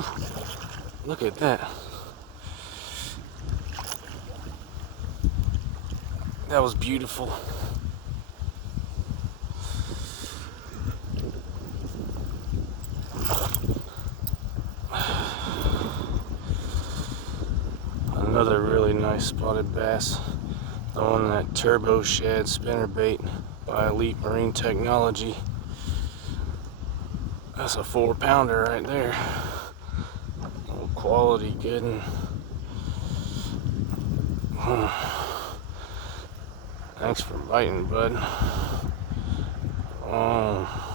Oh, look at that. That was beautiful. Another really nice spotted bass. On that turbo shad spinnerbait by Elite Marine Technology. That's a 4-pounder right there. Oh, quality good. And thanks for biting, bud. Oh.